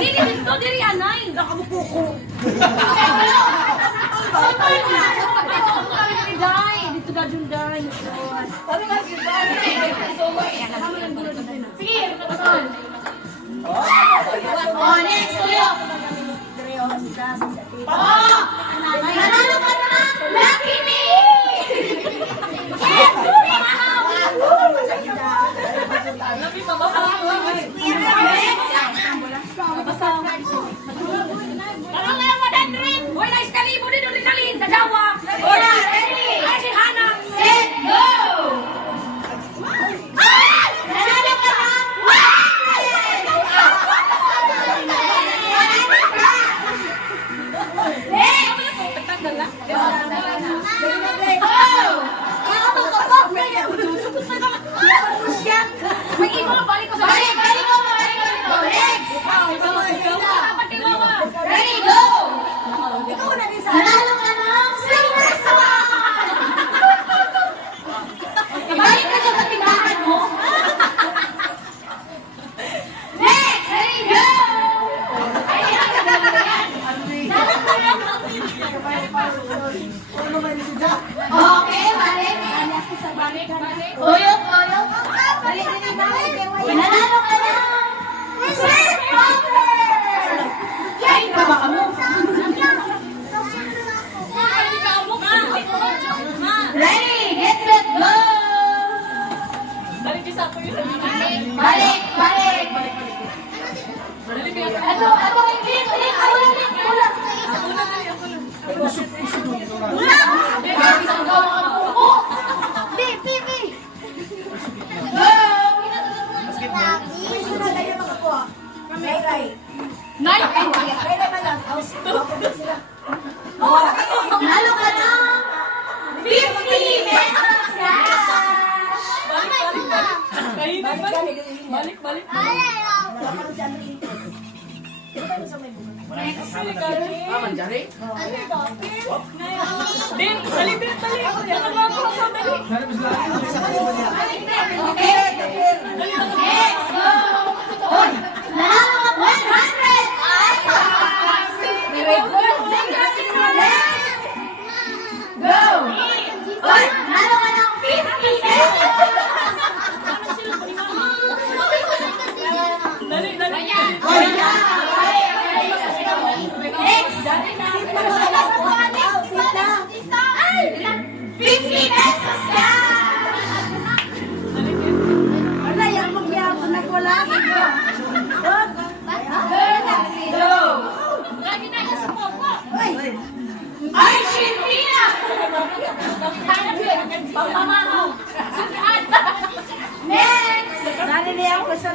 Dito diri anay, nakamukuko. Dito na junday. Sige, oh, next tuyo. Nanalo ka na! Lucky me! Yes! Lucky pa ba? Parang lang mo dan rin! Wala iskalibo din rin nalin! Dadawa! Wala! Ay, si Hana! Set! Go! Nanalo ka na! Ready, go! Nanalo ka ng silver star! Ibalik ka dyan sa tindahan mo? Next! Ready, go! Okay, balik. Tuyok, tuyok. Balik. Nanalo ka ng silver! Yay! Baba ka mo. Ready, get set, go! Balik. Ito, ulit. Nalo ka na 50 pesos cash! Balik. Manjari? Din, balik. Okay. Let's go! Nanalo ka 100! Very good! Go! Oy, nanalo ka ng 50 pesos! Dali. Next! 50 pesos cash! Wala, yung magyabon na wala. Go! Argentina! Next! Dali niya ako sa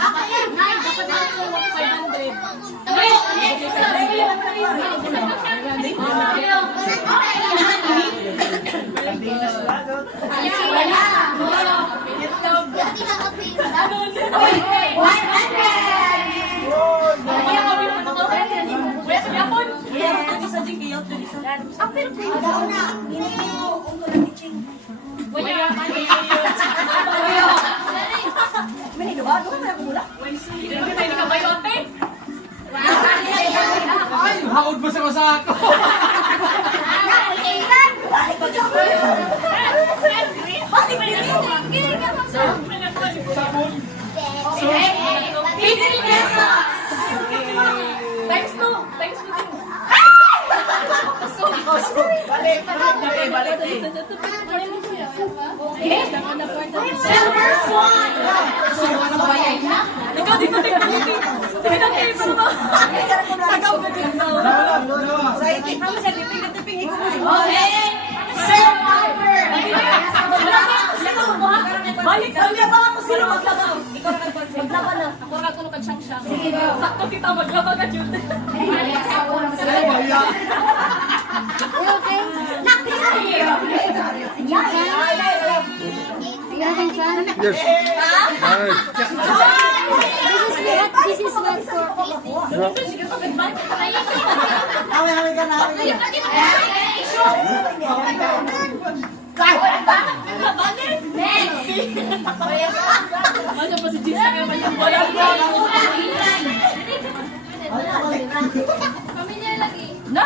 Ako yan! Dapat na ako 100! Haod mo sa masako. Sabon. Times 2. Balik. Silver Swan! Ikaw dito. Sige na kayo sa to. Tagaw ka dito. Okay! Survivor! Balik ka. Sino maglaba? Ikaw na maglaban na. Ako na tulungan siyang siya. Sige, go. Sakto kita maglaba ka dito. Yes. Nice. This is what for Away ka na. Away ka na. Ano pa si Jess na naman yung wala ko. Pamilya lagi. Na,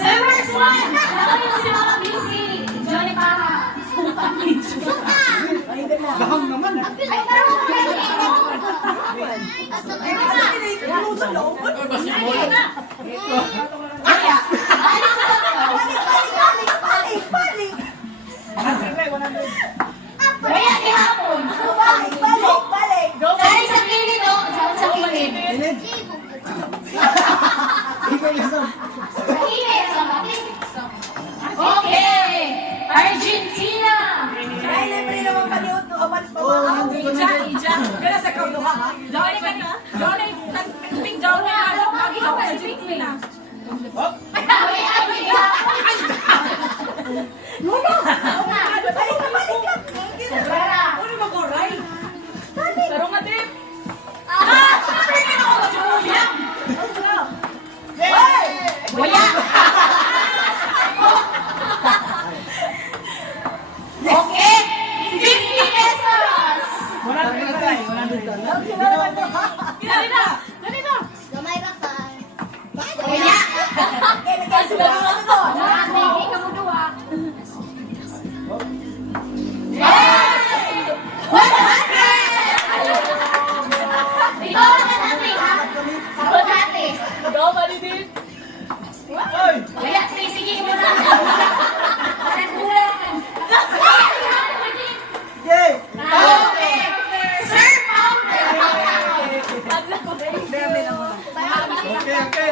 First one. Ano si Mama Busy? Johnny Parra. Gahang naman. Ay, parang Kaya ihapon. Balik. Dahil sa kilid, oh. Sa kilid. Okay. Argentina. Ay, libre naman paliot no. Aman pa Oh, ba? nandito na din. Ija. Kaya sa kauduha ha. Johnny ka na. Johnny, pink Johnny. Ano, lagi ako sa Argentina. Ano mag-oray? Pero nga din. Wala. Okay. 50 pesos. 100 na tayo. 100 na. Kailan na? Ganito. Wala. Marami. Ikaw mo duwa. Ito na natin, ha? Sabot natin. Go, Malidin. Oy! Wala, sige mo na. Nasulan. Yay! Okay. Sir Powder. Dami naman. Okay, okay.